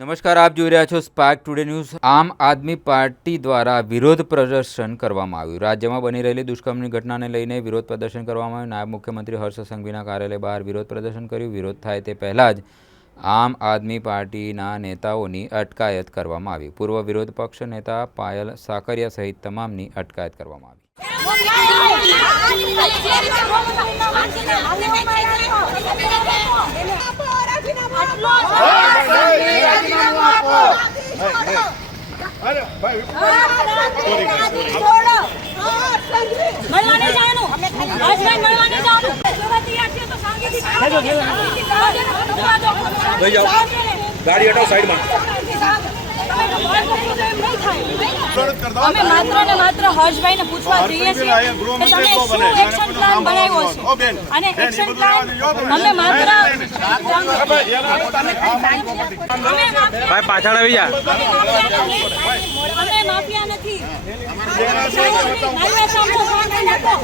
નમસ્કાર, આપ જોઈ રહ્યા છો સ્પાર્ક ટુડે ન્યૂઝ। આમ આદમી પાર્ટી દ્વારા વિરોધ પ્રદર્શન કરવામાં આવ્યું। રાજ્યમાં બની રહેલી દુષ્કર્મની ઘટનાને લઈને વિરોધ પ્રદર્શન કરવામાં આવ્યું। નાયબ મુખ્યમંત્રી હર્ષ સંઘવીના કાર્યાલય બહાર વિરોધ પ્રદર્શન કર્યું। વિરોધ થાય તે પહેલા જ આમ આદમી પાર્ટીના નેતાઓની અટકાયત કરવામાં આવી। પૂર્વ વિરોધ પક્ષ નેતા પાયલ સાકરિયા સહિત તમામની અટકાયત કરવામાં આવી। गाड़ी हटाओ साइड में। અમે માત્ર ને માત્ર હર્ષભાઈ ને પૂછવા જઈએ છીએ કે તમે શું એક્શન પ્લાન બનાવ્યો છે અને એક્શન પ્લાન અમે માત્ર ભાઈ પાછળ આવી જા। અમે માફિયા નથી। શાંતિ રાખો।